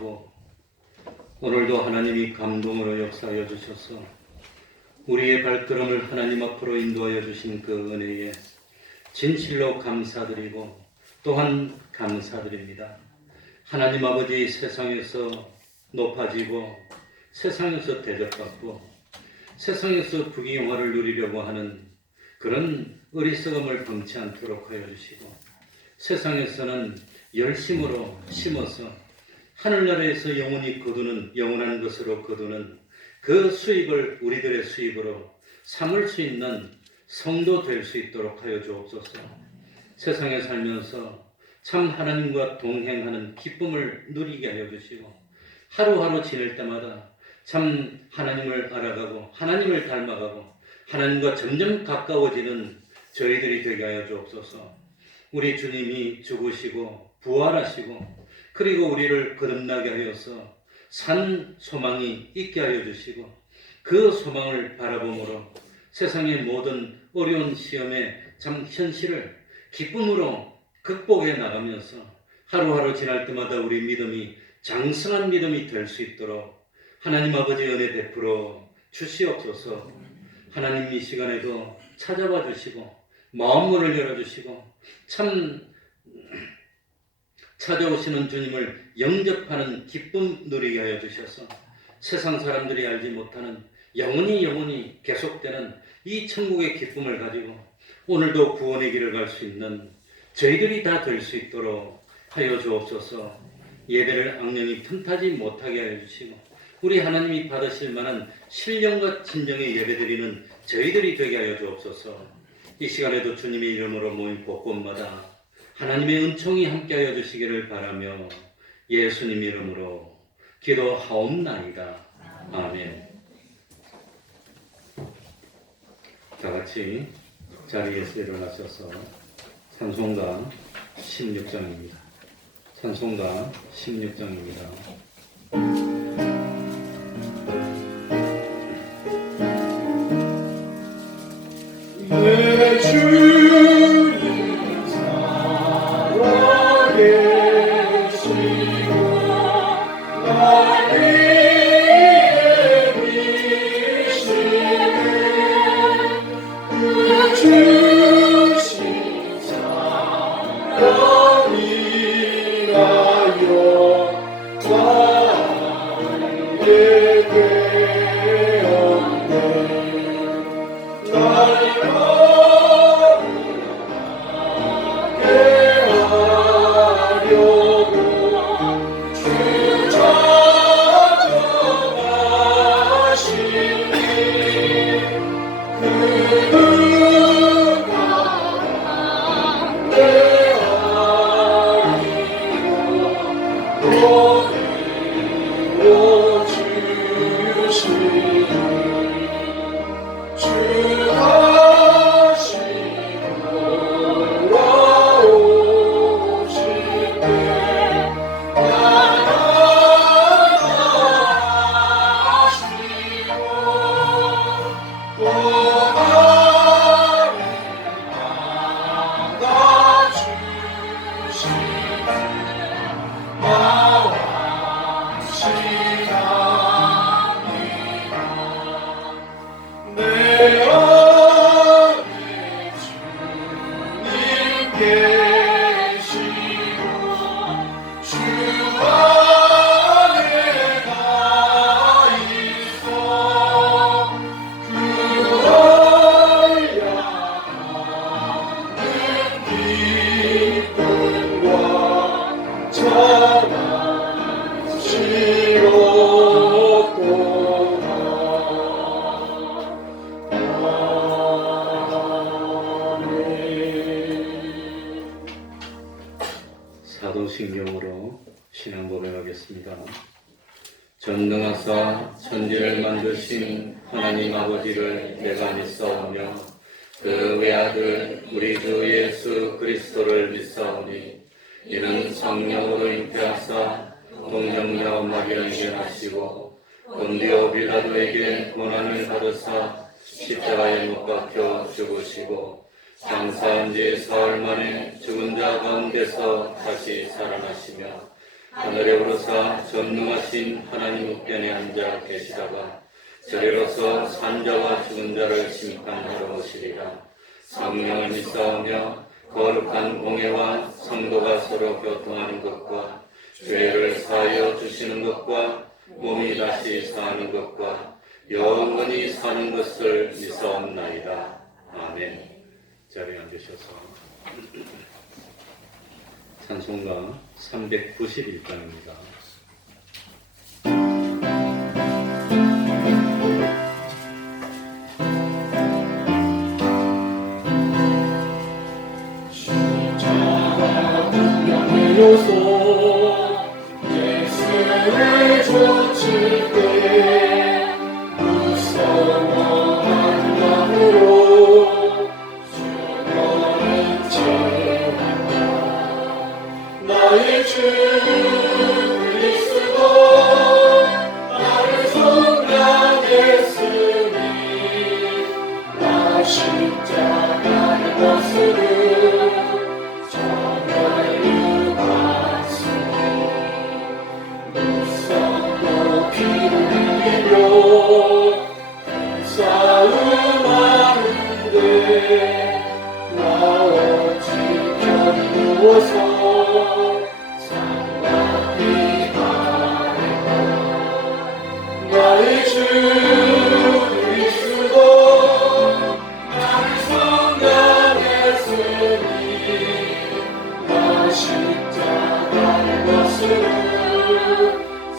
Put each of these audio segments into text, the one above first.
주시고 오늘도 하나님이 감동으로 역사하여 주셔서 우리의 발걸음을 하나님 앞으로 인도하여 주신 그 은혜에 진실로 감사드리고 또한 감사드립니다. 하나님 아버지, 세상에서 높아지고 세상에서 대접받고 세상에서 부귀영화를 누리려고 하는 그런 어리석음을 범치 않도록 하여 주시고 세상에서는 열심으로 심어서 하늘나라에서 영원히 거두는 영원한 것으로 거두는 그 수입을 우리들의 수입으로 삼을 수 있는 성도 될 수 있도록 하여 주옵소서. 세상에 살면서 참 하나님과 동행하는 기쁨을 누리게 하여 주시고 하루하루 지낼 때마다 참 하나님을 알아가고 하나님을 닮아가고 하나님과 점점 가까워지는 저희들이 되게 하여 주옵소서. 우리 주님이 죽으시고 부활하시고 그리고 우리를 거듭나게 하여서 산 소망이 있게 하여 주시고 그 소망을 바라봄으로 세상의 모든 어려운 시험의 참 현실을 기쁨으로 극복해 나가면서 하루하루 지날 때마다 우리 믿음이 장성한 믿음이 될 수 있도록 하나님 아버지 은혜 베풀어 주시옵소서. 하나님 이 시간에도 찾아와 주시고 마음문을 열어주시고 참 찾아오시는 주님을 영접하는 기쁨 누리게 하여 주셔서 세상 사람들이 알지 못하는 영원히 계속되는 이 천국의 기쁨을 가지고 오늘도 구원의 길을 갈 수 있는 저희들이 다 될 수 있도록 하여 주옵소서. 예배를 악령이 틈타지 못하게 하여 주시고 우리 하나님이 받으실 만한 신령과 진정의 예배드리는 저희들이 되게 하여 주옵소서. 이 시간에도 주님의 이름으로 모인 곳곳마다 하나님의 은총이 함께하여 주시기를 바라며 예수님 이름으로 기도하옵나이다. 아멘. 다 같이 자리에서 일어나셔서 찬송가 16장입니다. 찬송가 16장입니다. 내 주님 살아계시고 날 위해 계시네 그 주신 사랑 위하여 나에게 되었네 사도신경으로 신앙 고백하겠습니다. 전능하사 천지를 만드신 하나님 아버지를 내가 믿사오며 그 외아들 우리 주 예수 그리스도를 믿사오니 이는 성령으로 잉태하사 동정녀 마리아에게 하시고 본디오 빌라도에게 고난을 받으사 십자가에 못 박혀 죽으시고 장사한 지 사흘 만에 죽은 자 가운데서 다시 살아나시며 하늘에 오르사 전능하신 하나님 우편에 앉아 계시다가 저리로서 산자와 죽은 자를 심판하러 오시리라. 성령을 믿사오며 거룩한 공예와 성도가 서로 교통하는 것과 죄를 사하여 주시는 것과 몸이 다시 사는 것과 영원히 사는 것을 믿사옵나이다. 아멘. 자리에 앉으셔서 찬송가 391장입니다. 요소 예수를 좇을 때 무서워하는 마음으로 주님을 제한다. 나의 주 그리스도 나를 성량했으니 나 십자가를 벗으니 싸움하는데 나 어찌 편히 누워서 상과 비바랄까. 나의 주 그리스도 나를 성량했으니 나 십자가를 벗으니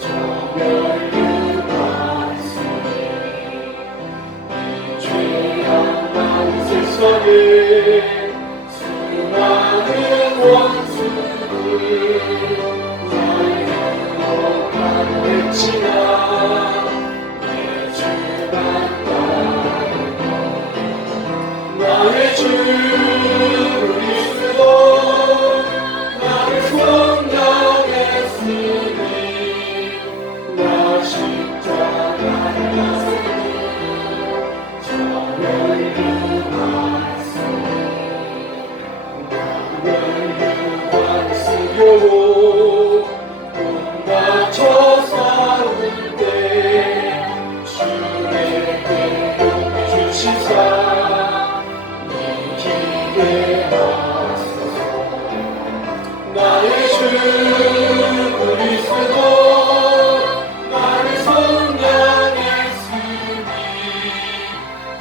정멸 세상에 수많은 원수들 나를 욕하고 했지만 내 주만 따르고 나의 주 그리스도 나를 성량했으니 나 십자가를 벗으니 쓰려고 돈 바쳐 싸울 때 주에게 용기 주시사 이기게 하소서. 나의 주 그리스도 나를 성량했으니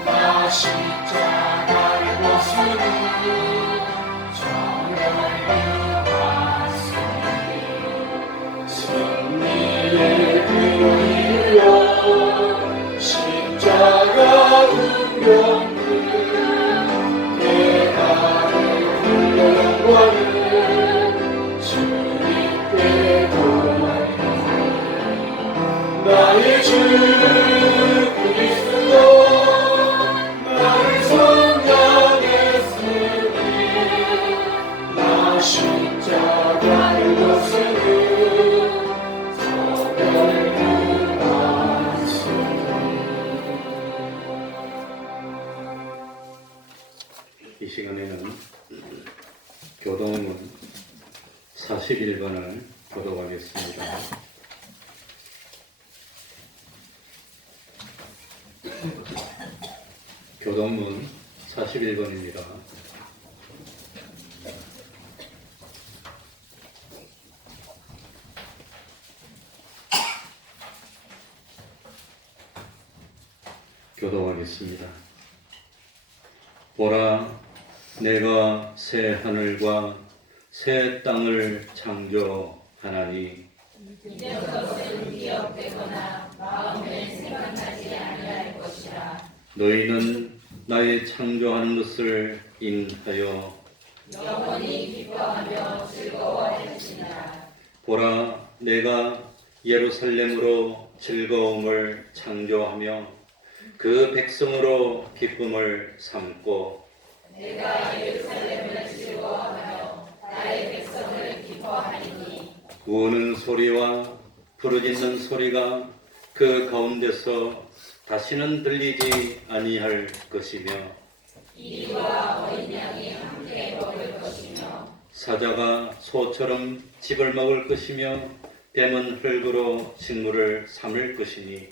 나 십자가를 벗으니 승리의 그이여 십자가 운명을 대가를 흘려 영광을 주님께 돌리네. 나의 주 그리스도 나를 성량했으니 나 십자가를 벗으니 이 시간에는 교동문 41번을 교독하겠습니다. 교동문 41번입니다. 교독하겠습니다. 보라, 내가 새 하늘과 새 땅을 창조하나니 이전 것은 기억되거나 마음에 생각나지 아니할 것이라. 너희는 나의 창조하는 것을 인하여 영원히 기뻐하며 즐거워할지니라. 보라, 내가 예루살렘으로 즐거움을 창조하며 그 백성으로 기쁨을 삼고 내가 예루살렘을 즐거워하며 나의 백성을 기뻐하리니 우는 소리와 부르짖는 소리가 그 가운데서 다시는 들리지 아니할 것이며 이와 어린 양이 함께 먹을 것이며 사자가 소처럼 집을 먹을 것이며 댐은 흙으로 식물을 삼을 것이니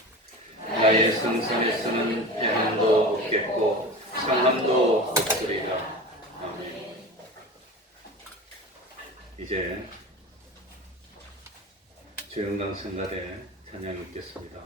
나의 성산에서는 배함도 없겠고 상함도 없으리라. 아멘. 이제 주영강 성가대 찬양 읽겠습니다.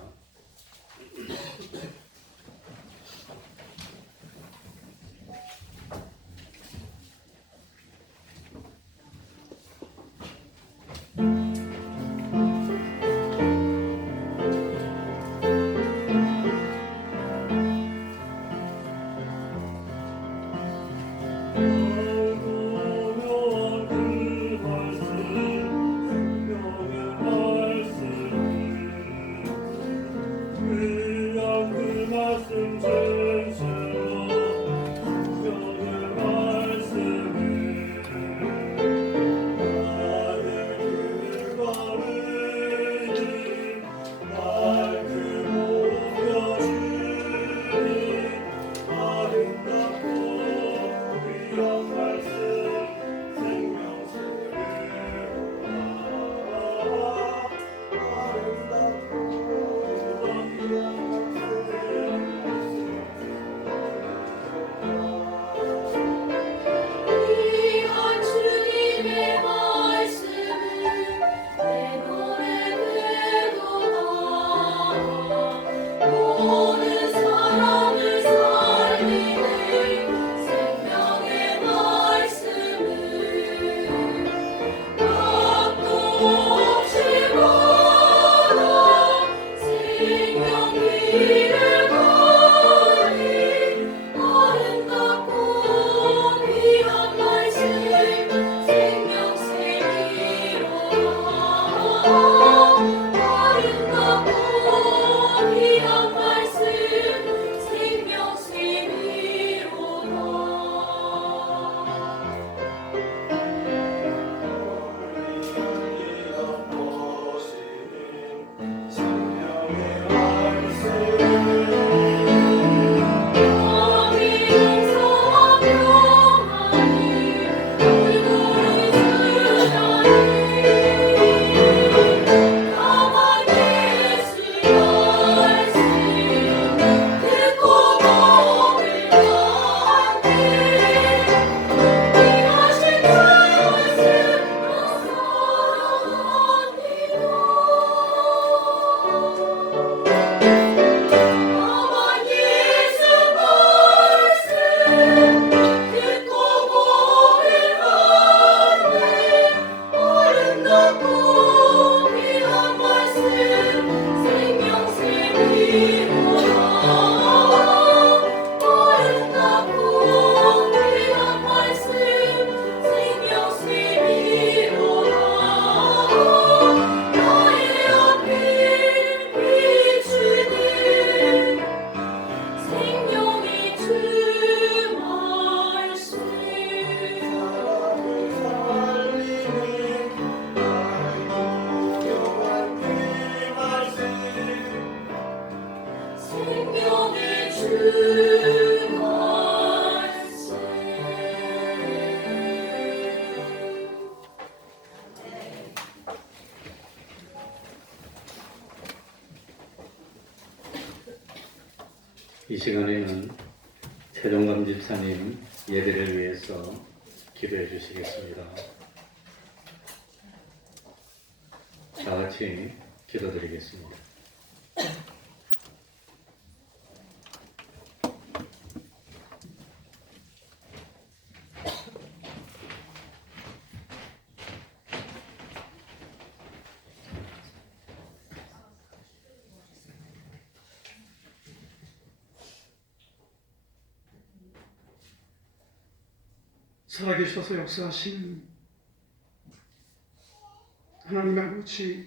이 시간에는 최종감 집사님 예배를 위해서 기도해 주시겠습니다. 다 같이 기도드리겠습니다. 살아계셔서 역사하신 하나님 아버지,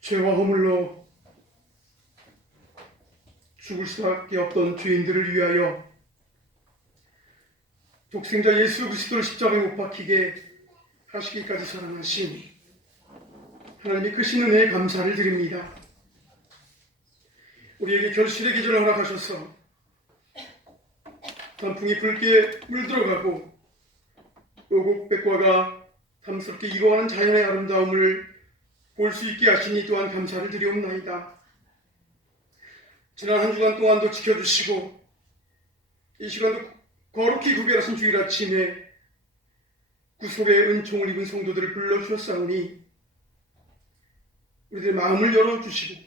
죄와 허물로 죽을 수밖에 없던 죄인들을 위하여 독생자 예수 그리스도를 십자가에 못 박히게 하시기까지 사랑하시니 하나님의 크신 은혜에 감사를 드립니다. 우리에게 결실의 기절을 허락하셔서 단풍이 붉게 물들어가고 오곡백과가 감스럽게 익어가는 자연의 아름다움을 볼 수 있게 하시니 또한 감사를 드리옵나이다. 지난 한 주간 동안도 지켜주시고 이 시간도 거룩히 구별하신 주일 아침에 구속의 은총을 입은 성도들을 불러주셨사오니 우리들의 마음을 열어주시고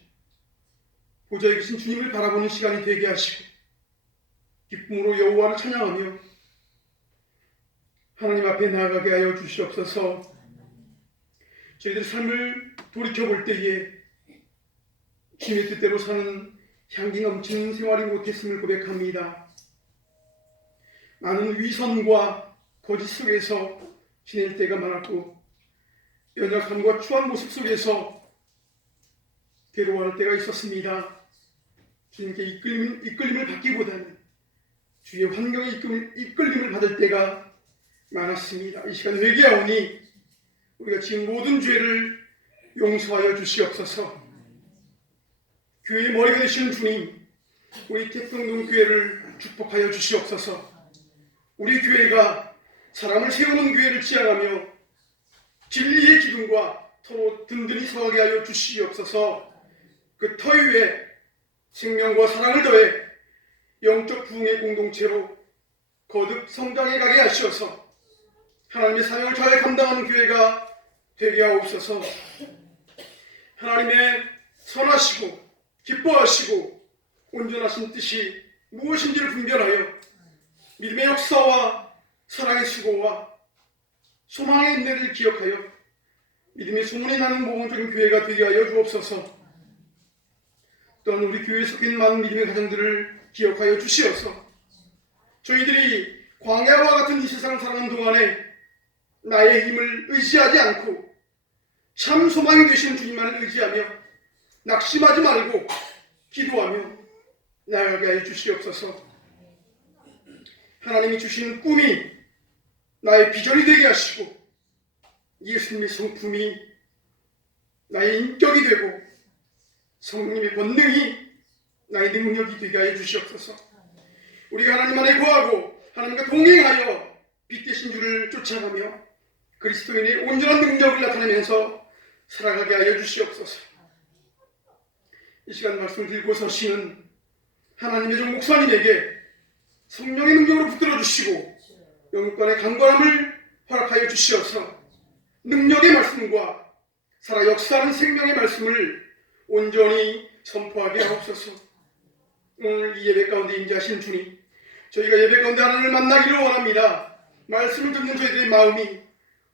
보좌에 계신 주님을 바라보는 시간이 되게 하시고 기쁨으로 여호와를 찬양하며 하나님 앞에 나아가게 하여 주시옵소서. 저희들 삶을 돌이켜볼 때에 주님의 뜻대로 사는 향기 넘치는 생활이 못했음을 고백합니다. 많은 위선과 거짓 속에서 지낼 때가 많았고 연약함과 추한 모습 속에서 괴로워할 때가 있었습니다. 주님께 이끌림을 받기보다는 주의 환경에 이끌림을 받을 때가 많았습니다. 이 시간 회개하오니 우리가 지은 모든 죄를 용서하여 주시옵소서. 교회의 머리가 되시는 주님, 우리 태평동 교회를 축복하여 주시옵소서. 우리 교회가 사람을 세우는 교회를 지향하며 진리의 기둥과 서로 든든히 서하게 하여 주시옵소서. 그 터 위에 생명과 사랑을 더해 영적 부흥의 공동체로 거듭 성장해 가게 하시어서 하나님의 사명을 잘 감당하는 교회가 되게 하옵소서. 하나님의 선하시고 기뻐하시고 온전하신 뜻이 무엇인지를 분별하여 믿음의 역사와 사랑의 수고와 소망의 인내를 기억하여 믿음의 소문이 나는 모범적인 교회가 되게 하여 주옵소서. 또한 우리 교회에 속해 있는 많은 믿음의 가정들을 기억하여 주시어서 저희들이 광야와 같은 이 세상을 살아가는 동안에 나의 힘을 의지하지 않고 참 소망이 되시는 주님만을 의지하며 낙심하지 말고 기도하며 나아가게 하여 주시옵소서. 하나님이 주시는 꿈이 나의 비전이 되게 하시고 예수님의 성품이 나의 인격이 되고 성령님의 권능이 나의 능력이 되게 하여 주시옵소서. 우리가 하나님 안에 거하고 하나님과 동행하여 빛 되신 주를 쫓아가며 그리스도인의 온전한 능력을 나타내면서 살아가게 하여 주시옵소서. 이 시간 말씀을 들고 서시는 하나님의 종 목사님에게 성령의 능력으로 붙들어 주시고 영육간의 강건함을 허락하여 주시어서 능력의 말씀과 살아 역사하는 생명의 말씀을 온전히 선포하게 하옵소서. 오늘 이 예배 가운데 임재하신 주님, 저희가 예배 가운데 하나님을 만나기를 원합니다. 말씀을 듣는 저희들의 마음이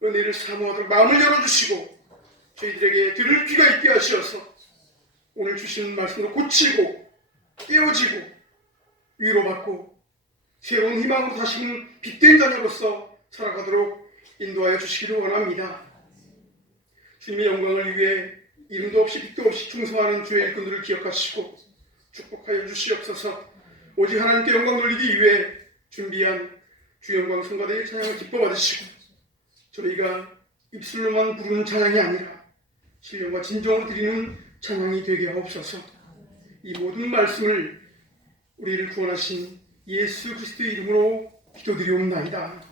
은혜를 사모하도록 마음을 열어주시고 저희들에게 들을 귀가 있게 하시어서 오늘 주시는 말씀으로 고치고 깨어지고 위로받고 새로운 희망으로 다시금 빛된 자녀로서 살아가도록 인도하여 주시기를 원합니다. 주님의 영광을 위해 이름도 없이 빛도 없이 충성하는 주의 일꾼들을 기억하시고 축복하여 주시옵소서. 오직 하나님께 영광 돌리기 위해 준비한 주 영광 성가대의 찬양을 기뻐 받으시고 저희가 입술로만 부르는 찬양이 아니라 신령과 진정으로 드리는 찬양이 되게 하옵소서. 이 모든 말씀을 우리를 구원하신 예수 그리스도의 이름으로 기도드리옵나이다.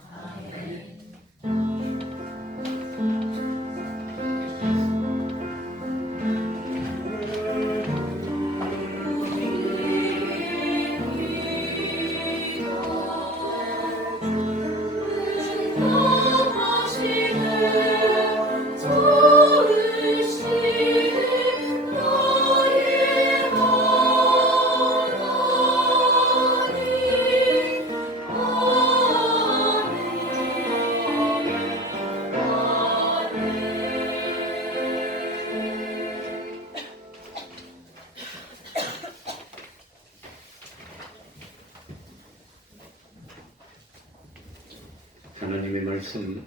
하나님의 말씀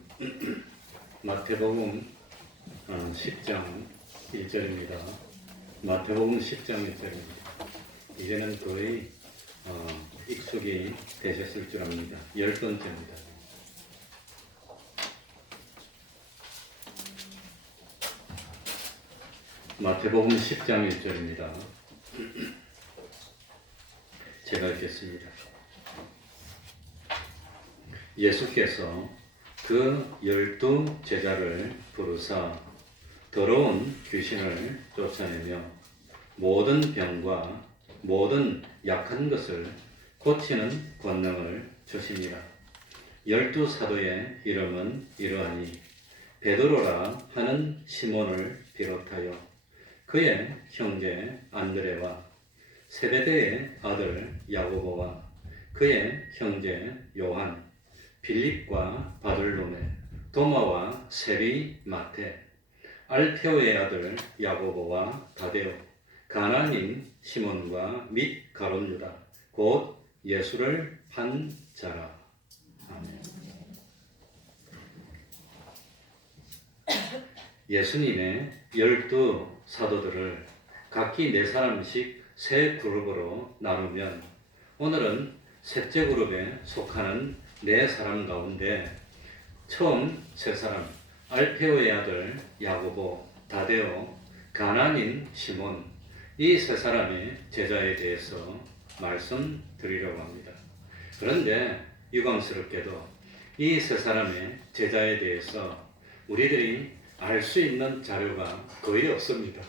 마태복음 10장 1절입니다. 마태복음 10장 1절입니다. 이제는 거의 익숙이 되셨을 줄 압니다. 10번째입니다. 마태복음 10장 1절입니다. 제가 읽겠습니다. 예수께서 그 12 제자를 부르사 더러운 귀신을 쫓아내며 모든 병과 모든 약한 것을 고치는 권능을 주십니다. 12 사도의 이름은 이러하니 베드로라 하는 시몬을 비롯하여 그의 형제 안드레와 세베대의 아들 야고보와 그의 형제 요한, 빌립과 바들로메, 도마와 세리 마테, 알페오의 아들 야고보와 다데오, 가나님 시몬과 및 가룟 유다, 곧 예수를 판 자라. 아멘. 예수님의 12 사도들을 각기 4사람씩 세 그룹으로 나누면 오늘은 셋째 그룹에 속하는 4사람 가운데 처음 3사람 알페오의 아들 야고보, 다데오, 가나님 시몬 이 3사람의 제자에 대해서 말씀드리려고 합니다. 그런데 유감스럽게도 이 3사람의 제자에 대해서 우리들이 알 수 있는 자료가 거의 없습니다.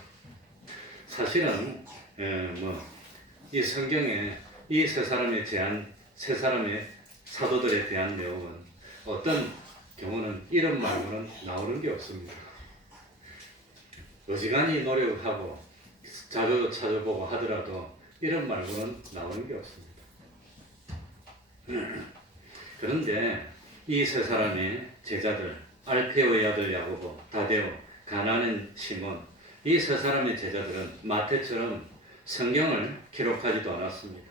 사실은 이 성경에 이 3사람의 사도들에 대한 내용은 어떤 경우는 이름 말고는 나오는 게 없습니다. 어지간히 노력하고 자료도 찾아보고 하더라도 이름 말고는 나오는 게 없습니다. 그런데 이 3사람의 제자들 알페오의 아들 야고보, 다데오, 가나는 시몬 이 3사람의 제자들은 마태처럼 성경을 기록하지도 않았습니다.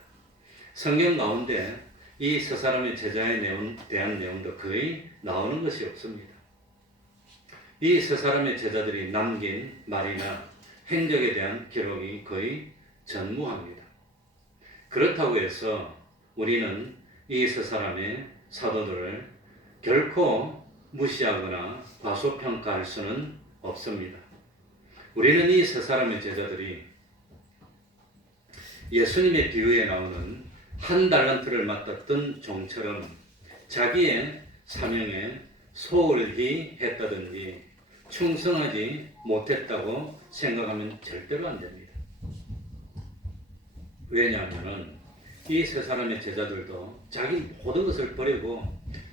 성경 가운데 이 3사람의 제자에 대한 내용도 거의 나오는 것이 없습니다. 이 3사람의 제자들이 남긴 말이나 행적에 대한 기록이 거의 전무합니다. 그렇다고 해서 우리는 이 3사람의 사도들을 결코 무시하거나 과소평가할 수는 없습니다. 우리는 이 3사람의 제자들이 예수님의 비유에 나오는 한 달란트를 맡았던 종처럼 자기의 사명에 소홀히 했다든지 충성하지 못했다고 생각하면 절대로 안 됩니다. 왜냐하면 이 3사람의 제자들도 자기 모든 것을 버리고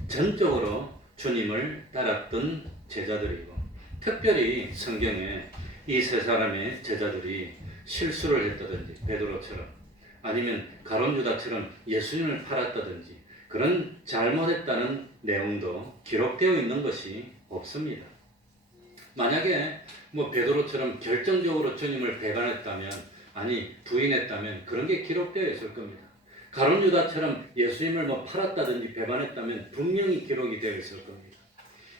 전적으로 주님을 따랐던 제자들이고 특별히 성경에 이 3사람의 제자들이 실수를 했다든지 베드로처럼 아니면 가룟 유다처럼 예수님을 팔았다든지 그런 잘못했다는 내용도 기록되어 있는 것이 없습니다. 만약에 베드로처럼 결정적으로 주님을 배반했다면 아니 부인했다면 그런 게 기록되어 있을 겁니다. 가룟 유다처럼 예수님을 팔았다든지 배반했다면 분명히 기록이 되어 있을 겁니다.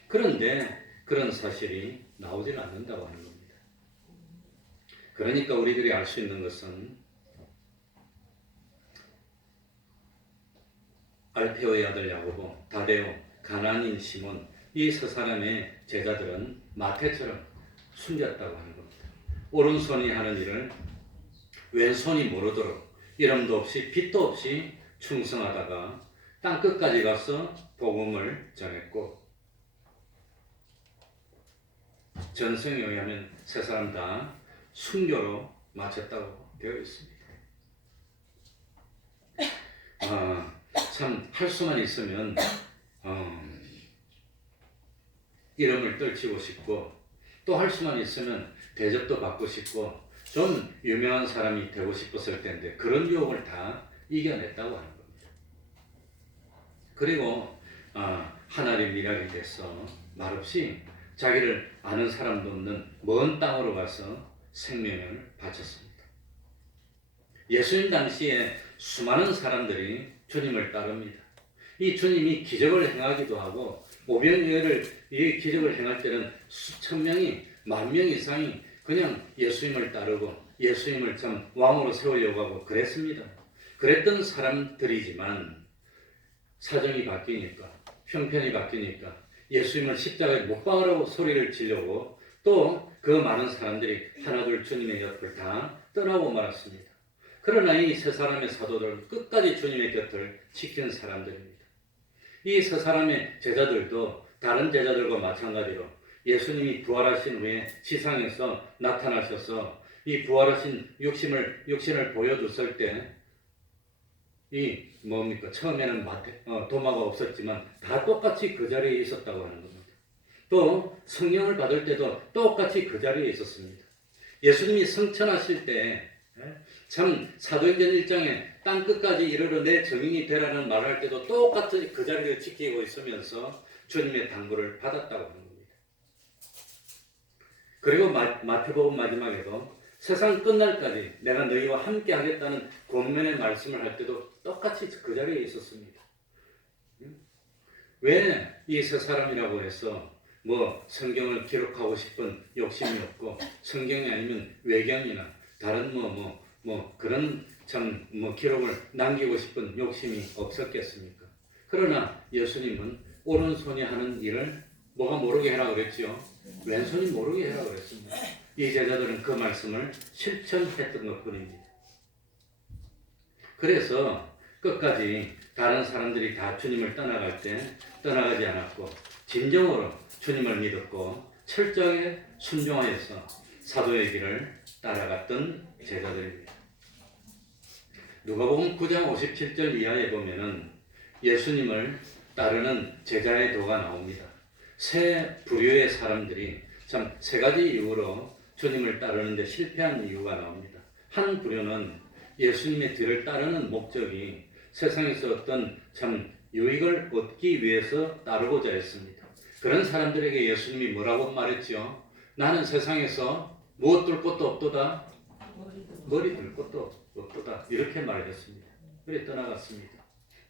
그런데 그런 사실이 나오질 않는다고 하는 겁니다. 그러니까 우리들이 알 수 있는 것은 알페오의 아들 야고보, 다데오, 가나님 시몬 이 3사람의 제자들은 마태처럼 숨겼다고 하는 겁니다. 오른손이 하는 일을 왼손이 모르도록 이름도 없이 빛도 없이 충성하다가 땅끝까지 가서 복음을 전했고 전성에 의하면 3사람 다 순교로 마쳤다고 되어 있습니다. 참 할 수만 있으면 이름을 떨치고 싶고 또 할 수만 있으면 대접도 받고 싶고 좀 유명한 사람이 되고 싶었을 텐데 그런 유혹을 다 이겨냈다고 하는 겁니다. 그리고 하나님 미랄이 돼서 말없이 자기를 아는 사람도 없는 먼 땅으로 가서 생명을 바쳤습니다. 예수님 당시에 수많은 사람들이 주님을 따릅니다. 이 주님이 기적을 행하기도 하고 오병이어를 이 기적을 행할 때는 수천 명이 만 명 이상이 그냥 예수님을 따르고 예수님을 참 왕으로 세우려고 하고 그랬습니다. 그랬던 사람들이지만 사정이 바뀌니까 형편이 바뀌니까 예수님을 십자가에 못 박으라고 소리를 지르고 또 그 많은 사람들이 하나둘 주님의 곁을 다 떠나고 말았습니다. 그러나 이 3사람의 사도들은 끝까지 주님의 곁을 지킨 사람들입니다. 이 3사람의 제자들도 다른 제자들과 마찬가지로 예수님이 부활하신 후에 지상에서 나타나셔서 이 부활하신 육신을 보여줬을 때 이 뭡니까? 처음에는 도마가 없었지만 다 똑같이 그 자리에 있었다고 하는 겁니다. 또 성령을 받을 때도 똑같이 그 자리에 있었습니다. 예수님이 성천하실 때 참 사도행전 1장에 땅 끝까지 이르러 내 증인이 되라는 말할 때도 똑같이 그 자리를 지키고 있으면서 주님의 당부를 받았다고 하는 겁니다. 그리고 마태복음 마지막에도 세상 끝날까지 내가 너희와 함께 하겠다는 권면의 말씀을 할 때도 똑같이 그 자리에 있었습니다. 왜 이 세 사람이라고 해서 성경을 기록하고 싶은 욕심이 없고 성경이 아니면 외경이나 다른 그런 기록을 남기고 싶은 욕심이 없었겠습니까? 그러나 예수님은 오른손이 하는 일을 뭐가 모르게 해라 그랬죠? 왼손이 모르게 해라 그랬습니다. 이 제자들은 그 말씀을 실천했던 것뿐입니다. 그래서 끝까지 다른 사람들이 다 주님을 떠나갈 때 떠나가지 않았고 진정으로 주님을 믿었고 철저하게 순종하여서 사도의 길을 따라갔던 제자들입니다. 누가복음 9장 57절 이하에 보면은 예수님을 따르는 제자의 도가 나옵니다. 세 부류의 사람들이 참 세 가지 이유로 주님을 따르는데 실패한 이유가 나옵니다. 한 부류는 예수님의 뒤를 따르는 목적이 세상에서 어떤 참 유익을 얻기 위해서 따르고자 했습니다. 그런 사람들에게 예수님이 뭐라고 말했죠? 나는 세상에서 무엇 둘 것도 없도다. 머리 둘 것도 없도다. 이렇게 말했습니다. 그래 떠나갔습니다.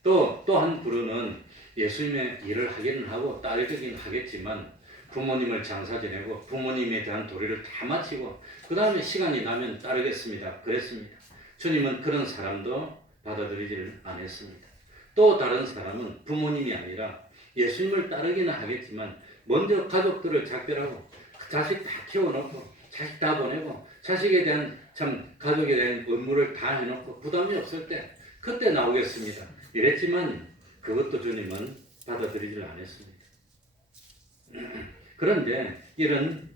또 한 부류는 예수님의 일을 하기는 하고 따르긴 하겠지만 부모님을 장사 지내고 부모님에 대한 도리를 다 마치고 그 다음에 시간이 나면 따르겠습니다. 그랬습니다. 주님은 그런 사람도 받아들이지를 않았습니다. 또 다른 사람은 부모님이 아니라 예수님을 따르기는 하겠지만 먼저 가족들을 작별하고 자식 다 키워놓고 자식 다 보내고 자식에 대한 가족에 대한 업무를 다 해놓고 부담이 없을 때 그때 나오겠습니다. 이랬지만 그것도 주님은 받아들이지를 않았습니다. 그런데 이런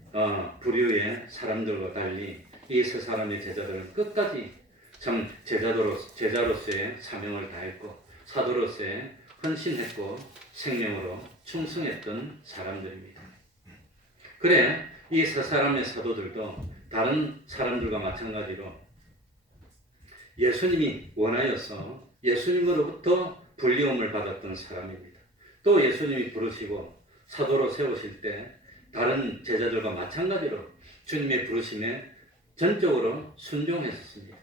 부류의 사람들과 달리 이 세 사람의 제자들은 끝까지 제자로서의 사명을 다했고 사도로서의 헌신했고 생명으로 충성했던 사람들입니다. 그래 이 세 사람의 사도들도 다른 사람들과 마찬가지로 예수님이 원하여서 예수님으로부터 불리움을 받았던 사람입니다. 또 예수님이 부르시고 사도로 세우실 때 다른 제자들과 마찬가지로 주님의 부르심에 전적으로 순종했습니다.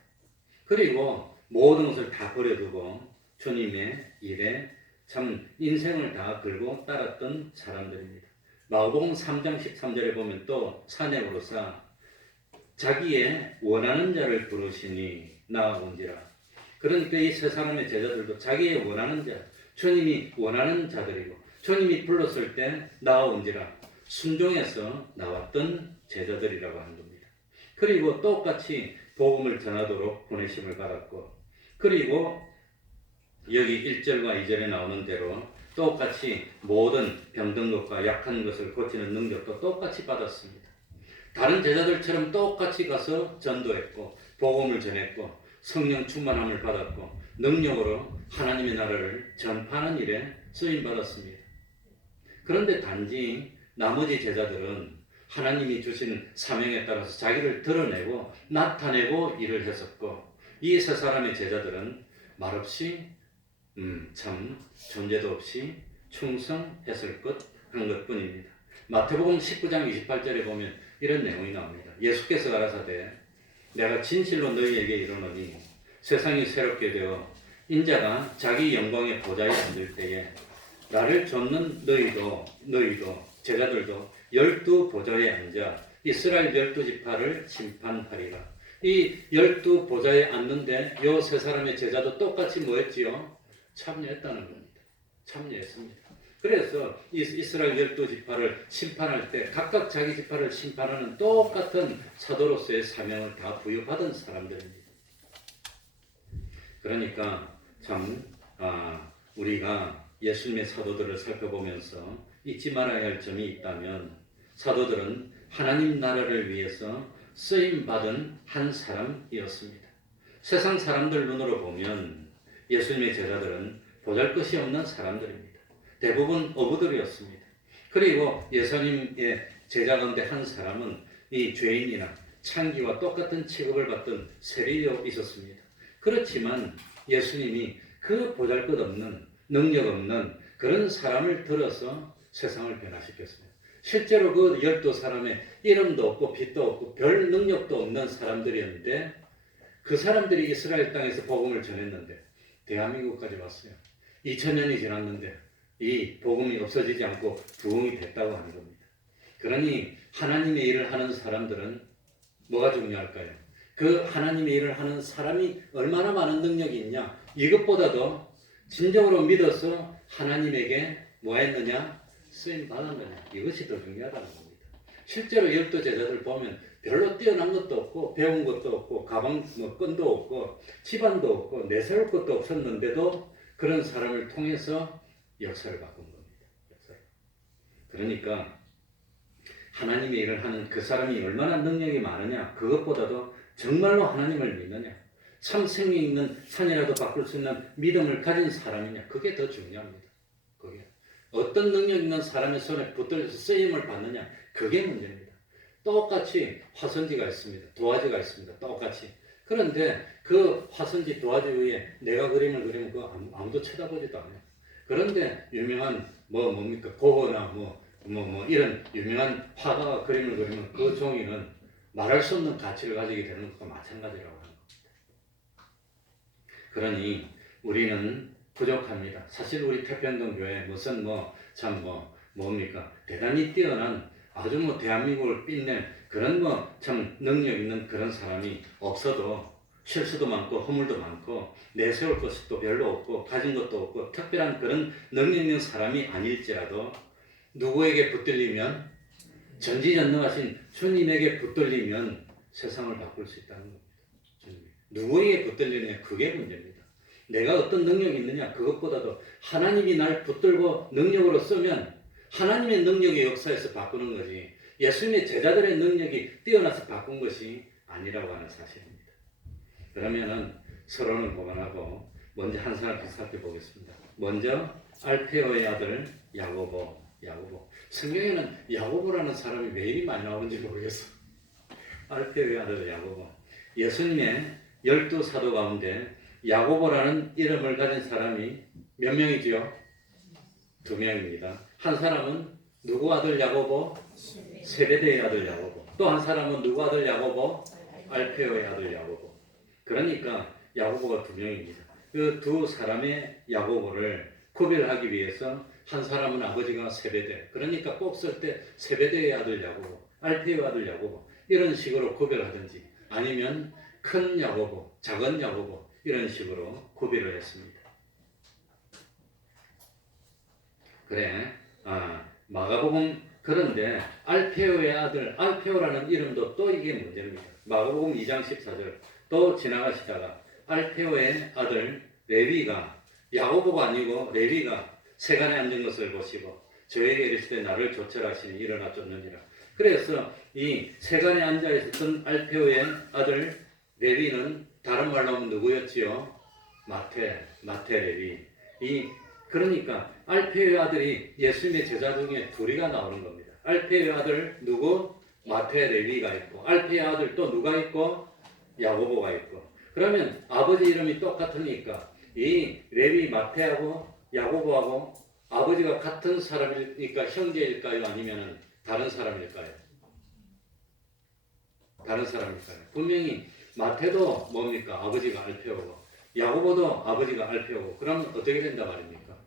그리고 모든 것을 다 버려두고 주님의 일에 참 인생을 다 걸고 따랐던 사람들입니다. 마가복음 3장 13절에 보면 또 산에 오르사 자기의 원하는 자를 부르시니 나아온지라. 그러니까 이 세 사람의 제자들도 자기의 원하는 자, 주님이 원하는 자들이고 주님이 불렀을 때 나아온지라 순종해서 나왔던 제자들이라고 하는 겁니다. 그리고 똑같이 복음을 전하도록 보내심을 받았고 그리고 여기 1절과 2절에 나오는 대로 똑같이 모든 병든 것과 약한 것을 고치는 능력도 똑같이 받았습니다. 다른 제자들처럼 똑같이 가서 전도했고 복음을 전했고 성령 충만함을 받았고 능력으로 하나님의 나라를 전파하는 일에 쓰임받았습니다. 그런데 단지 나머지 제자들은 하나님이 주신 사명에 따라서 자기를 드러내고 나타내고 일을 했었고 이 세 사람의 제자들은 말없이 참 존재도 없이 충성했을 한 것뿐입니다. 마태복음 19장 28절에 보면 이런 내용이 나옵니다. 예수께서 가라사대 내가 진실로 너희에게 이르노니 세상이 새롭게 되어 인자가 자기 영광의 보좌에 앉을 때에 나를 좇는 너희도 제자들도 12 보좌에 앉아 이스라엘 12지파를 심판하리라. 이 12 보좌에 앉는데 이 세 사람의 제자도 똑같이 뭐했지요? 참여했다는 겁니다. 참여했습니다. 그래서 이스라엘 12지파를 심판할 때 각각 자기 지파를 심판하는 똑같은 사도로서의 사명을 다 부여받은 사람들입니다. 그러니까 참 우리가 예수님의 사도들을 살펴보면서 잊지 말아야 할 점이 있다면 사도들은 하나님 나라를 위해서 쓰임받은 한 사람이었습니다. 세상 사람들 눈으로 보면 예수님의 제자들은 보잘것이 없는 사람들입니다. 대부분 어부들이었습니다. 그리고 예수님의 제자 가운데 한 사람은 이 죄인이나 창기와 똑같은 취급을 받던 세리도 있었습니다. 그렇지만 예수님이 그 보잘것없는 능력 없는 그런 사람을 들어서 세상을 변화시켰습니다. 실제로 그 12사람의 이름도 없고 빛도 없고 별 능력도 없는 사람들이었는데 그 사람들이 이스라엘 땅에서 복음을 전했는데 대한민국까지 왔어요. 2000년이 지났는데 이 복음이 없어지지 않고 부흥이 됐다고 하는 겁니다. 그러니 하나님의 일을 하는 사람들은 뭐가 중요할까요? 그 하나님의 일을 하는 사람이 얼마나 많은 능력이 있냐, 이것보다도 진정으로 믿어서 하나님에게 뭐 했느냐? 쓰임 받았느냐, 이것이 더 중요하다는 겁니다. 실제로 12 제자들 보면 별로 뛰어난 것도 없고 배운 것도 없고 가방 끈도 없고 집안도 없고 내세울 것도 없었는데도 그런 사람을 통해서 역사를 바꾼 겁니다. 역사를. 그러니까 하나님의 일을 하는 그 사람이 얼마나 능력이 많으냐, 그것보다도 정말로 하나님을 믿느냐, 참 생명 있는 산이라도 바꿀 수 있는 믿음을 가진 사람이냐, 그게 더 중요합니다. 그게 어떤 능력 있는 사람의 손에 붙들려서 쓰임을 받느냐, 그게 문제입니다. 똑같이 화선지가 있습니다. 도화지가 있습니다. 똑같이. 그런데 그 화선지 도화지 위에 내가 그림을 그리면 그거 아무도 쳐다보지도 않아요. 그런데 유명한 뭡니까 고흐나 이런 유명한 화가가 그림을 그리면 그 종이는 말할 수 없는 가치를 가지게 되는 것과 마찬가지라고 하는 겁니다. 그러니 우리는 부족합니다. 사실 우리 태평동 교회 무슨 뭡니까 대단히 뛰어난 아주 대한민국을 빛낸 그런 참 능력 있는 그런 사람이 없어도 실수도 많고 허물도 많고 내세울 것이 또 별로 없고 가진 것도 없고 특별한 그런 능력 있는 사람이 아닐지라도 누구에게 붙들리면 전지전능하신 주님에게 붙들리면 세상을 바꿀 수 있다는 겁니다. 누구에게 붙들리느냐, 그게 문제입니다. 내가 어떤 능력이 있느냐, 그것보다도 하나님이 날 붙들고 능력으로 쓰면 하나님의 능력의 역사에서 바꾸는 거지 예수님의 제자들의 능력이 뛰어나서 바꾼 것이 아니라고 하는 사실입니다. 그러면은 서론을 그만하고 먼저 한 사람씩 살펴보겠습니다. 먼저 알페오의 아들 야고보. 성경에는 야고보라는 사람이 왜 이리 많이 나오는지 모르겠어. 알페오의 아들 야고보. 예수님의 12사도 가운데 야고보라는 이름을 가진 사람이 몇 명이지요? 2명입니다. 한 사람은 누구 아들 야고보? 세베대의 아들 야고보. 또 한 사람은 누구 아들 야고보? 알페오의 아들 야고보. 그러니까 야고보가 2명입니다. 그 두 사람의 야고보를 구별하기 위해서 한 사람은 아버지가 세베대. 그러니까 꼭 쓸 때 세베대의 아들 야고보, 알페오의 아들 야고보 이런 식으로 구별하든지 아니면 큰 야고보, 작은 야고보 이런 식으로 구별을 했습니다. 그래, 마가복음 그런데 알페오의 아들, 알페오라는 이름도 또 이게 문제입니다. 마가복음 2장 14절 또 지나가시다가 알페오의 아들 레위가 야고보가 아니고 레위가 세간에 앉은 것을 보시고 저에게 이르시되 나를 조철하시니 일어나 쫓느니라. 그래서 이 세간에 앉아 있었던 알페오의 아들 레위는 다른 말로 하면 누구였지요? 마태 레위. 그러니까 알페오의 아들이 예수님의 제자 중에 둘이가 나오는 겁니다. 알페오의 아들 누구? 마태 레위가 있고 알페오의 아들 또 누가 있고? 야고보가 있고. 그러면 아버지 이름이 똑같으니까 이 레위 마태하고 야고보하고 아버지가 같은 사람이니까 형제일까요? 아니면 다른 사람일까요? 다른 사람일까요? 분명히 마태도 뭡니까? 아버지가 알페오고 야고보도 아버지가 알페오고 그러면 어떻게 된다 말입니까?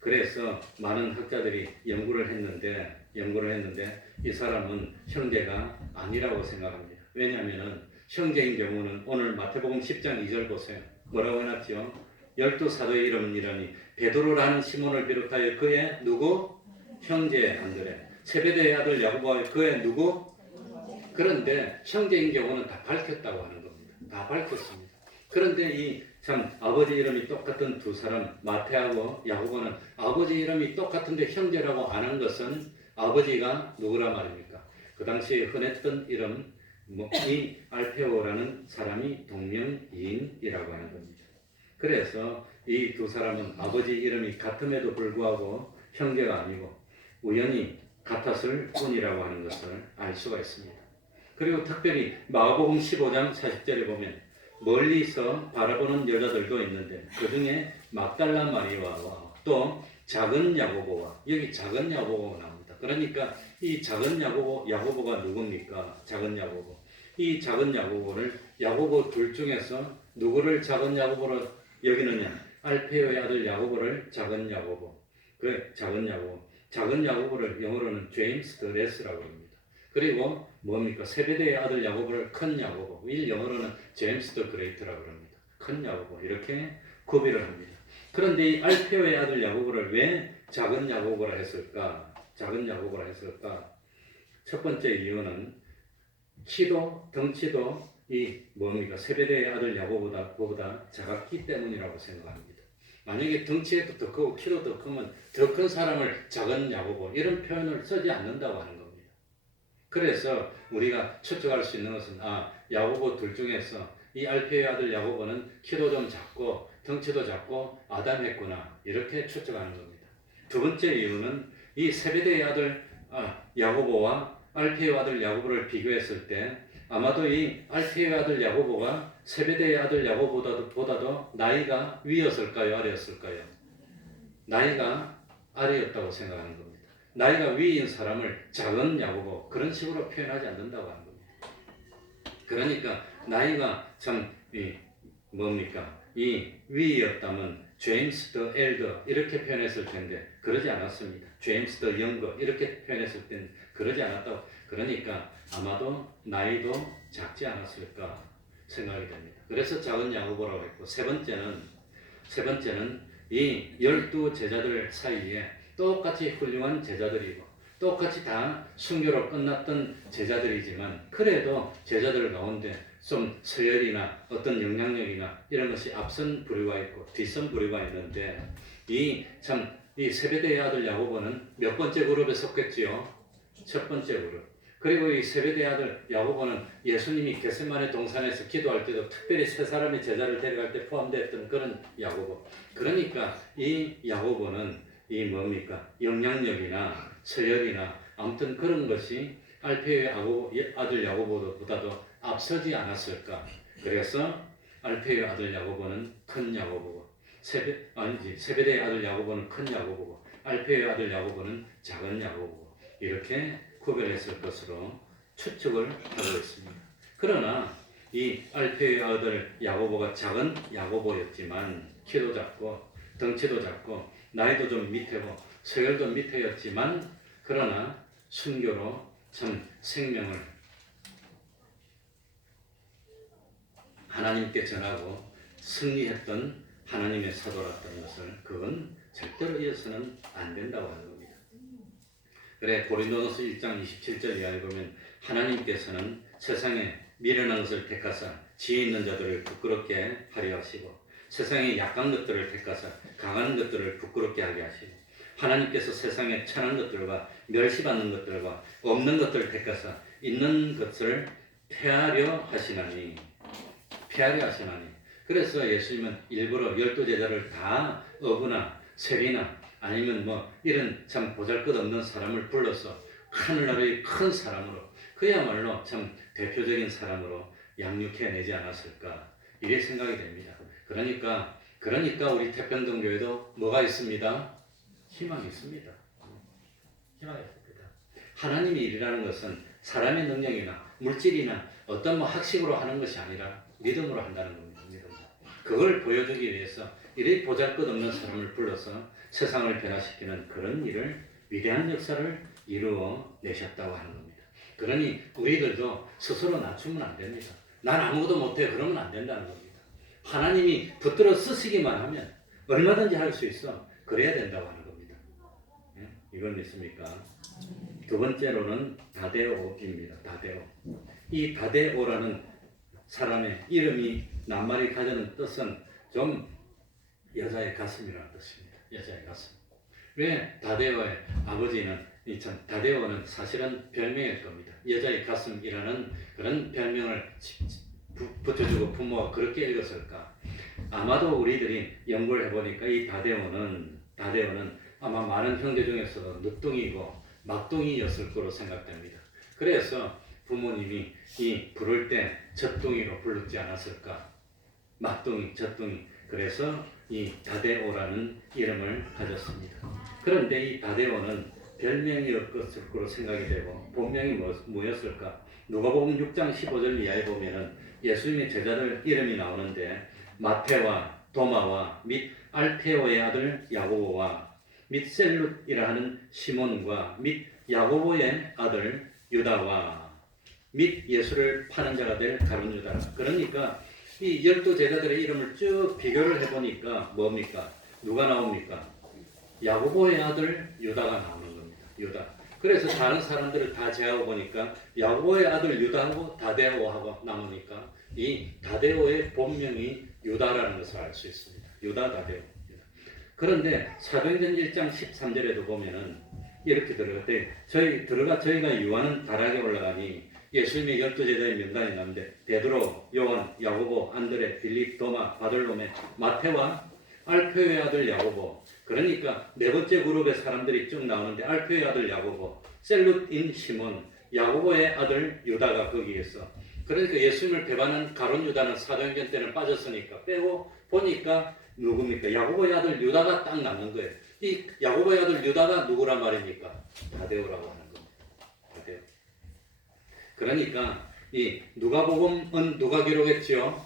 그래서 많은 학자들이 연구를 했는데 이 사람은 형제가 아니라고 생각합니다. 왜냐하면 형제인 경우는 오늘 마태복음 10장 2절 보세요. 뭐라고 해놨죠? 12사도의 이름은 이러니 베드로라는 시몬을 비롯하여 그의 누구? 형제 안드레. 세베대의 아들 야고보와 그의 누구? 그런데 형제인 경우는 다 밝혔다고 하는 겁니다. 다 밝혔습니다. 그런데 이 참 아버지 이름이 똑같은 두 사람 마태하고 야고보는 아버지 이름이 똑같은데 형제라고 안 한 것은 아버지가 누구라 말입니까? 그 당시에 흔했던 이름 이 알페오라는 사람이 동명이인이라고 하는 겁니다. 그래서 이 두 사람은 아버지 이름이 같음에도 불구하고 형제가 아니고 우연히 같았을 뿐이라고 하는 것을 알 수가 있습니다. 그리고 특별히 마가복음 15장 40절에 보면 멀리서 바라보는 여자들도 있는데 그 중에 막달라 마리아와 또 작은 야고보와 여기 작은 야고보가 나옵니다. 그러니까 이 작은 야고보가 누굽니까? 작은 야고보. 이 작은 야고보를 야고보 둘 중에서 누구를 작은 야고보로 여기느냐? 알페오의 아들 야고보를 작은 야고보. 그 작은 야고보. 작은 야고보를 영어로는 제임스 더 레스라고 합니다. 그리고 뭡니까? 세베대의 아들 야고보를 큰 야고보. 이 영어로는 제임스 더 그레이트라고 합니다. 큰 야고보. 이렇게 구별을 합니다. 그런데 이 알페오의 아들 야고보를 왜 작은 야고보라 했을까? 작은 야고보라 했을까? 첫 번째 이유는 키도 덩치도 이 뭡니까? 세베대의 아들 야고보보다 작았기 때문이라고 생각합니다. 만약에 덩치에도 더 크고 키도 더 크면 더 큰 사람을 작은 야고보 이런 표현을 쓰지 않는다고 하는 겁니다. 그래서 우리가 추측할 수 있는 것은 야고보 둘 중에서 이 알페의 아들 야고보는 키도 좀 작고 덩치도 작고 아담했구나 이렇게 추측하는 겁니다. 두 번째 이유는 이 세베대의 아들 야고보와 알페의 아들 야고보를 비교했을 때 아마도 이 알페의 아들 야고보가 세베대의 아들 야고보다도 나이가 위였을까요? 아래였을까요? 나이가 아래였다고 생각하는 겁니다. 나이가 위인 사람을 작은 야고보 그런 식으로 표현하지 않는다고 하는 겁니다. 그러니까 나이가 참 뭡니까? 이 위였다면 제임스 더 엘더 이렇게 표현했을 텐데 그러지 않았습니다. 제임스 더 영거 이렇게 표현했을 때는 그러지 않았다고. 그러니까 아마도 나이도 작지 않았을까 생각이 됩니다. 그래서 작은 야고보라고 했고 세 번째는 이 12 제자들 사이에 똑같이 훌륭한 제자들이고 똑같이 다 순교로 끝났던 제자들이지만 그래도 제자들 가운데 좀 서열이나 어떤 영향력이나 이런 것이 앞선 부류가 있고 뒷선 부류가 있는데 이 세베대의 아들 야고보는 몇 번째 그룹에 속했지요? 첫 번째 그룹. 그리고 이 세베대의 아들 야고보는 예수님이 겟세마네 동산에서 기도할 때도 특별히 세 사람의 제자를 데려갈 때 포함되었던 그런 야고보. 그러니까 이 야고보는 이 뭡니까? 영향력이나 서열이나 아무튼 그런 것이 알페의 아들 야고보보다도 앞서지 않았을까. 그래서 알페의 아들 야고보는 큰 야고보고 세베대의 아들 야고보는 큰 야고보고 알페의 아들 야고보는 작은 야고보고 이렇게 구별했을 것으로 추측을 하고 있습니다. 그러나 이 알페의 아들 야고보가 작은 야고보였지만 키도 작고 덩치도 작고 나이도 좀 밑에고 서열도 밑에였지만 그러나 순교로 참 생명을 하나님께 전하고 승리했던 하나님의 사도랐던 것을 그건 절대로 잊어서는 안 된다고 하는 겁니다. 그래 고린도전서 1장 27절 이하에 보면 하나님께서는 세상에 미련한 것을 택하사 지혜 있는 자들을 부끄럽게 하려 하시고 세상의 약한 것들을 택하사 강한 것들을 부끄럽게 하게 하시고 하나님께서 세상의 천한 것들과 멸시받는 것들과 없는 것들을 택하사 있는 것을 폐하려 하시나니 그래서 예수님은 일부러 12제자를 다 어부나 세리나 아니면 이런 참 보잘것없는 사람을 불러서 하늘나라의 큰 사람으로 그야말로 참 대표적인 사람으로 양육해내지 않았을까 이게 생각이 됩니다. 그러니까 우리 태평동교회도 뭐가 있습니다? 희망이 있습니다. 희망이 있습니다. 하나님의 일이라는 것은 사람의 능력이나 물질이나 어떤 학식으로 하는 것이 아니라 믿음으로 한다는 겁니다. 믿음. 그걸 보여주기 위해서 이리 보잘것없는 사람을 불러서 세상을 변화시키는 그런 일을 위대한 역사를 이루어 내셨다고 하는 겁니다. 그러니 우리들도 스스로 낮추면 안 됩니다. 난 아무것도 못해 그러면 안 된다는 겁니다. 하나님이 붙들어 쓰시기만 하면 얼마든지 할 수 있어. 그래야 된다고 하는 겁니다. 이걸 믿습니까? 두 번째로는 다데오입니다. 다데오. 이 다데오라는 사람의 이름이 낱말이 가지는 뜻은 좀 여자의 가슴이라는 뜻입니다. 여자의 가슴. 왜 다데오의 아버지는 참 다데오는 사실은 별명일 겁니다. 여자의 가슴이라는 그런 별명을 붙여주고 부모가 그렇게 읽었을까? 아마도 우리들이 연구를 해보니까 이 다데오는 아마 많은 형제 중에서 늦둥이고 막둥이였을 거로 생각됩니다. 그래서 부모님이 이 부를 때 젖둥이로 부르지 않았을까? 막둥이, 젖둥이. 그래서 이 다데오라는 이름을 가졌습니다. 그런데 이 다데오는 별명이었을 거로 생각이 되고 본명이 뭐였을까? 누가복음 6장 15절 이하에 보면은 예수님의 제자들 이름이 나오는데 마태와 도마와 및 알페오의 아들 야고보와 및 셀룻이라 하는 시몬과 및 야고보의 아들 유다와 및 예수를 파는 자가 될 가룟 유다. 그러니까 이 12제자들의 이름을 쭉 비교를 해보니까 뭡니까? 누가 나옵니까? 야고보의 아들 유다가 나오는 겁니다. 유다. 그래서 다른 사람들을 다 제하고 보니까 야고보의 아들 유다하고 다데오하고 남으니까 이 다데오의 본명이 유다라는 것을 알 수 있습니다. 유다, 다데오. 유다. 그런데 사도행전 1장 13절에도 보면은 이렇게 들어갔대. 저희가 유하는 다락에 올라가니 예수님의 12제자의 명단이 나오는데 베드로, 요한, 야고보, 안드레, 빌립, 도마, 바들로메, 마태와 알페오의 아들 야고보. 그러니까 네 번째 그룹의 사람들이 쭉 나오는데 알페오의 아들 야고보, 셀룻인 시몬, 야고보의 아들 유다가 거기에서. 그러니까 예수님을 배반한 가룟 유다는 사도행전 때는 빠졌으니까 빼고 보니까 누굽니까? 야고보의 아들 유다가 딱 남는 거예요. 이 야고보의 아들 유다가 누구란 말입니까? 다데오라고 하는 겁니다. 다데오. 그러니까 이 누가복음은 누가 기록했지요?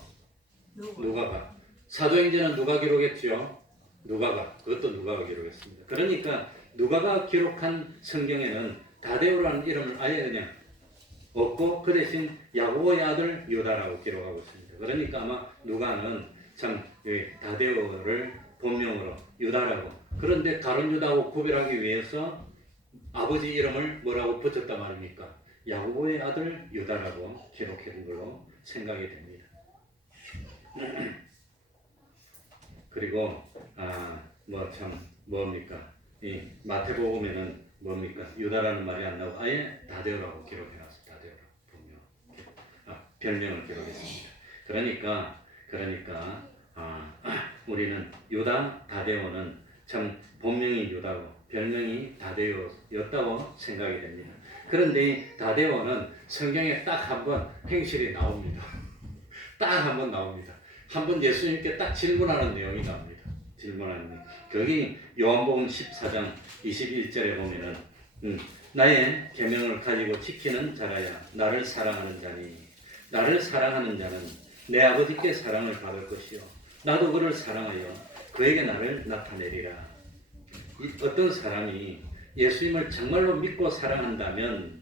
누가가. 사도행전은 누가 기록했지요? 누가가. 그것도 누가가 기록했습니다. 그러니까 누가가 기록한 성경에는 다데오라는 이름을 아예 그냥 없고 그 대신 야고보의 아들 유다라고 기록하고 있습니다. 그러니까 아마 누가는 참 다데오를 본명으로 유다라고. 그런데 가룟 유다하고 구별하기 위해서 아버지 이름을 뭐라고 붙였단 말입니까? 야고보의 아들 유다라고 기록한 걸로 생각이 됩니다. 그리고 뭡니까? 이 마태복음에는 뭡니까? 유다라는 말이 안 나오고 아예 다데오라고 기록해놨어요. 다데오라고 별명을 기록했습니다. 그러니까 우리는 유다, 다데오는 참 본명이 유다고 별명이 다데오였다고 생각이 됩니다. 그런데 이 다데오는 성경에 딱 한 번 행실이 나옵니다. 딱 한 번 나옵니다. 한 번 예수님께 딱 질문하는 내용이 나옵니다. 질문하는 내용. 거기 요한복음 14장 21절에 보면은 나의 계명을 가지고 지키는 자라야 나를 사랑하는 자니 나를 사랑하는 자는 내 아버지께 사랑을 받을 것이요 나도 그를 사랑하여 그에게 나를 나타내리라. 어떤 사람이 예수님을 정말로 믿고 사랑한다면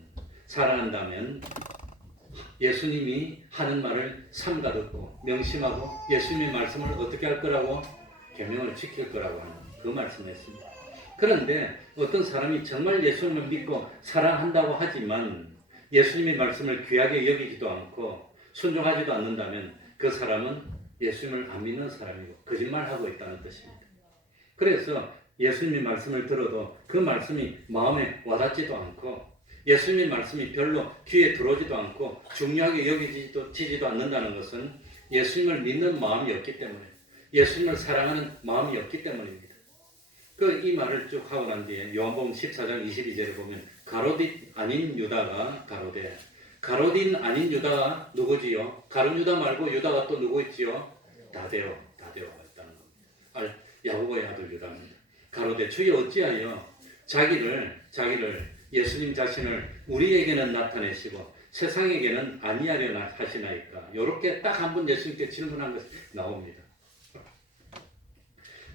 예수님이 하는 말을 삼가 듣고 명심하고 예수님의 말씀을 어떻게 할 거라고? 계명을 지킬 거라고 하는 그 말씀이었습니다. 그런데 어떤 사람이 정말 예수님을 믿고 사랑한다고 하지만 예수님의 말씀을 귀하게 여기지도 않고 순종하지도 않는다면 그 사람은 예수님을 안 믿는 사람이고 거짓말하고 있다는 뜻입니다. 그래서 예수님의 말씀을 들어도 그 말씀이 마음에 와닿지도 않고 예수님의 말씀이 별로 귀에 들어오지도 않고 중요하게 여기지도 않는다는 것은 예수님을 믿는 마음이 없기 때문에 예수님을 사랑하는 마음이 없기 때문입니다. 이 말을 쭉 하고 난 뒤에 요한복음 14장 22절에 보면 가로딘 아닌 유다가 가로딘 아닌 유다가 누구지요? 가룟 유다 말고 유다가 또 누구 있지요? 다데오가 있다는 겁니다. 야고보의 아들 유다입니다. 가로되 주여 어찌하여 자기를 예수님 자신을 우리에게는 나타내시고 세상에게는 아니하려나 하시나이까. 이렇게 딱 한 번 예수님께 질문한 것이 나옵니다.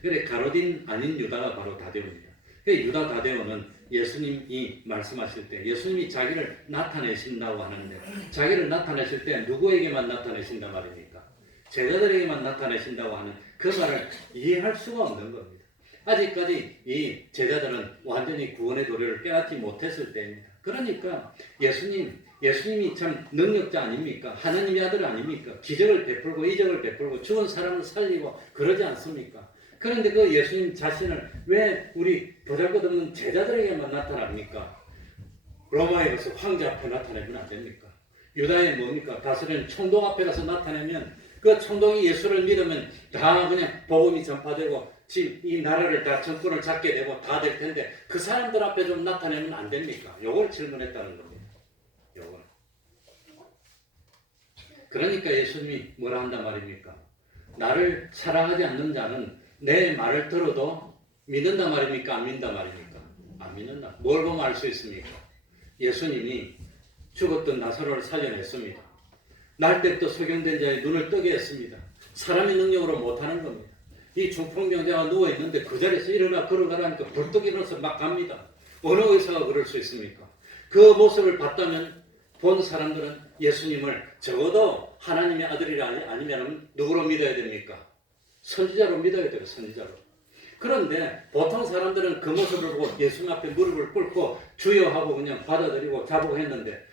그래 가로딘 아닌 유다가 바로 다데오입니다. 유다 다데오는 예수님이 말씀하실 때 예수님이 자기를 나타내신다고 하는데 자기를 나타내실 때 누구에게만 나타내신단 말입니까? 제자들에게만 나타내신다고 하는 그 말을 이해할 수가 없는 겁니다. 아직까지 이 제자들은 완전히 구원의 도리를 깨닫지 못했을 때입니다. 그러니까 예수님 예수님이 참 능력자 아닙니까? 하나님의 아들 아닙니까? 기적을 베풀고 이적을 베풀고 죽은 사람을 살리고 그러지 않습니까? 그런데 그 예수님 자신을 왜 우리 보잘것없는 제자들에게만 나타납니까? 로마에 가서 황제 앞에 나타내면 안 됩니까? 유다에 뭡니까? 다스리는 총독 앞에 가서 나타내면 그 총독이 예수를 믿으면 다 그냥 복음이 전파되고 지금 이 나라를 다 정권을 잡게 되고 다 될 텐데 그 사람들 앞에 좀 나타내면 안 됩니까? 요걸 질문했다는 겁니다. 요걸. 그러니까 예수님이 뭐라 한단 말입니까? 나를 사랑하지 않는 자는 내 말을 들어도 믿는단 말입니까? 안 믿는단 말입니까? 안 믿는다. 뭘 보면 알 수 있습니까? 예수님이 죽었던 나사로를 살려냈습니다. 날 때부터 소경된 자의 눈을 뜨게 했습니다. 사람의 능력으로 못하는 겁니다. 이 중풍병자가 누워있는데 그 자리에서 일어나 걸어가라니까 벌떡 일어나서 막 갑니다. 어느 의사가 그럴 수 있습니까? 그 모습을 봤다면 본 사람들은 예수님을 적어도 하나님의 아들이라 아니면 누구로 믿어야 됩니까? 선지자로 믿어야 돼요. 선지자로. 그런데 보통 사람들은 그 모습을 보고 예수님 앞에 무릎을 꿇고 주여 하고 그냥 받아들이고 자복했는데